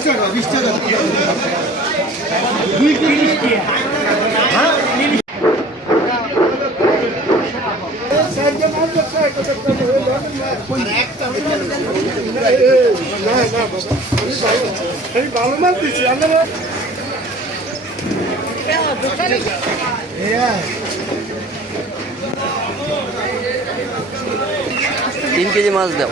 টাকা 20 টাকা 2 কেজি হ্যাঁ ভালো মাছ দিচ্ছি 3 কেজি মাছ দাও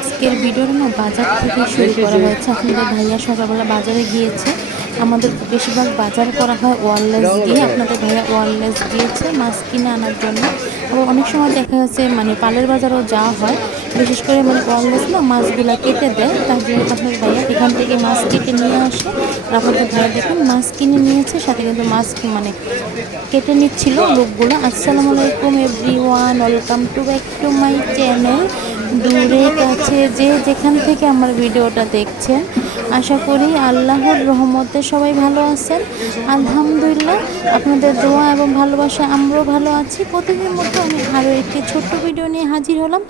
আজকের ভিডিওটা না বাজার থেকে শুরু করা হয়েছে। আপনাদের ভাইয়া সকালবেলা বাজারে গিয়েছে। আমাদের বেশিরভাগ বাজার করা হয় ওয়ারলেস দিয়ে। আপনাদের ভাইয়া ওয়ারলেস গিয়েছে মাছ কিনে আনার জন্য। আবার অনেক সময় দেখা যাচ্ছে মানে পালের বাজারেও যাওয়া হয়, বিশেষ করে মানে ওয়ারলেস না মাছগুলো কেটে দেয়। তার জন্য আপনাদের ভাইয়া এখান থেকে মাছ কেটে নিয়ে আসে। আর আপনাদের ভাইয়া দেখুন মাছ কিনে নিয়েছে, সাথে কিন্তু মাছ মানে কেটে নিচ্ছিল লোকগুলো। আসসালামু আলাইকুম everyone, welcome to back to my channel. দূরে কাছে যে যেখান থেকে আমার ভিডিওটা দেখছেন, আশা করি আল্লাহর রহমতে সবাই ভালো আছেন। আলহামদুলিল্লাহ, আপনাদের দোয়া এবং ভালোবাসায় আমরাও ভালো আছি। প্রতিদিনের মতো আমি আরও একটি ছোট্ট ভিডিও নিয়ে হাজির হলাম।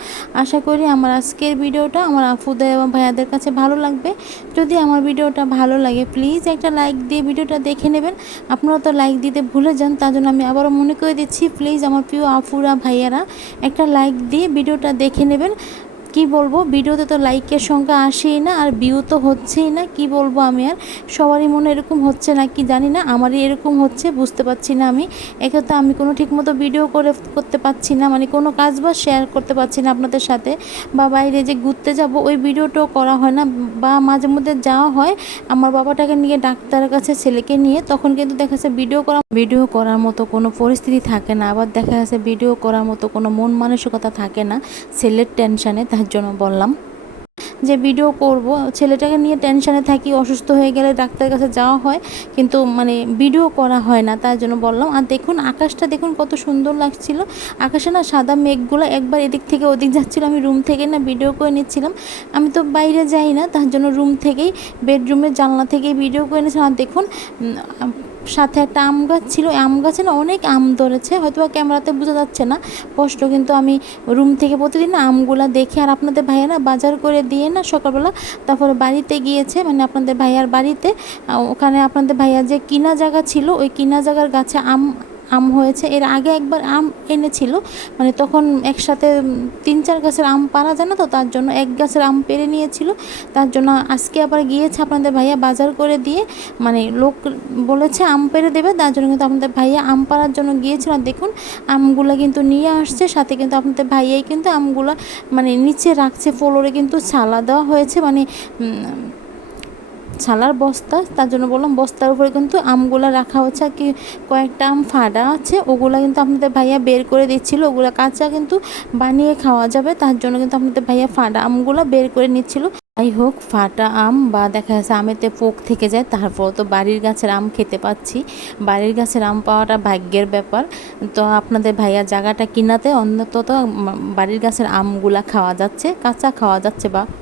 আশা করি আমার আজকের ভিডিওটা আমার আফুদা এবং ভাইয়াদের কাছে ভালো লাগবে। যদি আমার ভিডিওটা ভালো লাগে প্লিজ একটা লাইক দিয়ে ভিডিওটা দেখে নেবেন। আপনারা তো লাইক দিতে ভুলে যান, তার জন্য আমি আবারও মনে করে দিচ্ছি, প্লিজ আমার প্রিয় আফুরা ভাইয়ারা একটা লাইক দিয়ে ভিডিওটা দেখে নেবেন। কি বলবো, ভিডিওতে তো লাইকের সংখ্যা আসেই না, আর ভিউ তো হচ্ছেই না। কি বলবো আমি, আর সবারই মনে এরকম হচ্ছে না কি জানি না, আমারই এরকম হচ্ছে বুঝতে পারছি না। আমি একে তো আমি কোনো ঠিকমতো ভিডিও করতে পারছি না, মানে কোনো কাজ বা শেয়ার করতে পারছি না আপনাদের সাথে, বা বাইরে যে ঘুরতে যাব ওই ভিডিওটাও করা হয় না, বা মাঝে মধ্যে যাওয়া হয় আমার বাবাটাকে নিয়ে ডাক্তারের কাছে ছেলেকে নিয়ে, তখন কিন্তু দেখা যাচ্ছে ভিডিও করার মতো কোনো পরিস্থিতি থাকে না। আবার দেখা যাচ্ছে ভিডিও করার মতো কোনো মন মানসিকতা থাকে না ছেলের টেনশানে। তার জন্য বললাম যে ভিডিও করব, ছেলেটাকে নিয়ে টেনশানে থাকি, অসুস্থ হয়ে গেলে ডাক্তারের কাছে যাওয়া হয়, কিন্তু মানে ভিডিও করা হয় না, তার জন্য বললাম। আর দেখুন আকাশটা দেখুন কত সুন্দর লাগছিল। আকাশে না সাদা মেঘগুলো একবার এদিক থেকে ওদিক যাচ্ছিলো। আমি রুম থেকে না ভিডিও করে নিচ্ছিলাম। আমি তো বাইরে যাই না, তার জন্য রুম থেকেই বেডরুমের জানলা থেকেই ভিডিও করে নিয়েছিলাম। আর দেখুন সাথে একটা আম গাছ ছিল, আম গাছে না অনেক আম ধরেছে, হয়তো ক্যামেরাতে বোঝা যাচ্ছে না স্পষ্ট, কিন্তু আমি রুম থেকে প্রতিদিন আমগুলা দেখি। আর আপনাদের ভাইয়া না বাজার করে দিয়ে না সকালবেলা তারপরে বাড়িতে গিয়েছে, মানে আপনাদের ভাইয়ার বাড়িতে। ওখানে আপনাদের ভাইয়ার যে কিনা জায়গা ছিল, ওই কিনা জায়গার গাছে আম হয়েছে। এর আগে একবার আম এনেছিল, মানে তখন একসাথে 3-4 গাছের আম পারা যায় না, তো তার জন্য এক গাছের আম পেরে নিয়েছিল। তার জন্য আজকে আবার গিয়েছে আপনাদের ভাইয়া বাজার করে দিয়ে, মানে লোক বলেছে আম পেরে দেবে, তার জন্য কিন্তু আপনাদের ভাইয়া আম পাড়ার জন্য গিয়েছিল। দেখুন আমগুলো কিন্তু নিয়ে আসছে, সাথে কিন্তু আপনাদের ভাইয়াই কিন্তু আমগুলো মানে নিচে রাখছে, ফ্লোরে কিন্তু ছালা দেওয়া হয়েছে, মানে ছালার বস্তা, তার জন্য বললাম বস্তার উপরে কিন্তু আমগুলা রাখা হচ্ছে। আর কি কয়েকটা আম ফাটা আছে, ওগুলা কিন্তু আপনাদের ভাইয়া বের করে দিচ্ছিল। ওগুলা কাঁচা কিন্তু বানিয়ে খাওয়া যাবে, তার জন্য কিন্তু আপনাদের ভাইয়া ফাটা আমগুলা বের করে নিচ্ছিল। যাই হোক, ফাটা আম বা দেখা যাচ্ছে আমেতে পোক থেকে যায়, তারপর তো বাড়ির গাছের আম খেতে পাচ্ছি। বাড়ির গাছের আম পাওয়াটা ভাগ্যের ব্যাপার। তো আপনাদের ভাইয়া জায়গাটা কিনাতে অন্তত বাড়ির গাছের আমগুলা খাওয়া যাচ্ছে, কাঁচা খাওয়া যাচ্ছে। বা